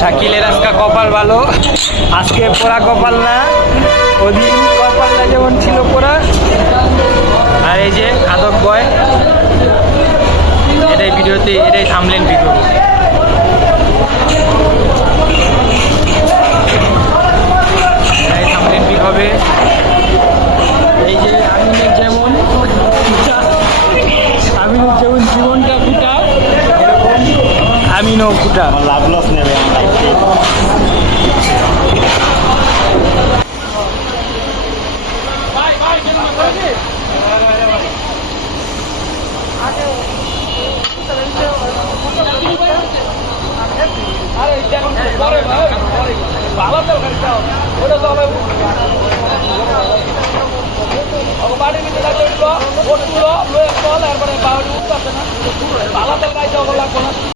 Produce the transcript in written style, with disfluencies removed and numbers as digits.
শাকিলের আজকে কপাল ভালো, আজকে পোড়া কপাল না, ওদিন কপালটা যেমন ছিল পোড়া। আর এই যে খাদক বয়, এটাই ভিডিওতে এটাই থামলেন ভিডিও। এটাই থামলেন পিক হবে। এই যে আমিনের যেমন জীবনটা ফুটা, এরকম আমিনও ফুটা। লাভ লস নেবে বাড়ির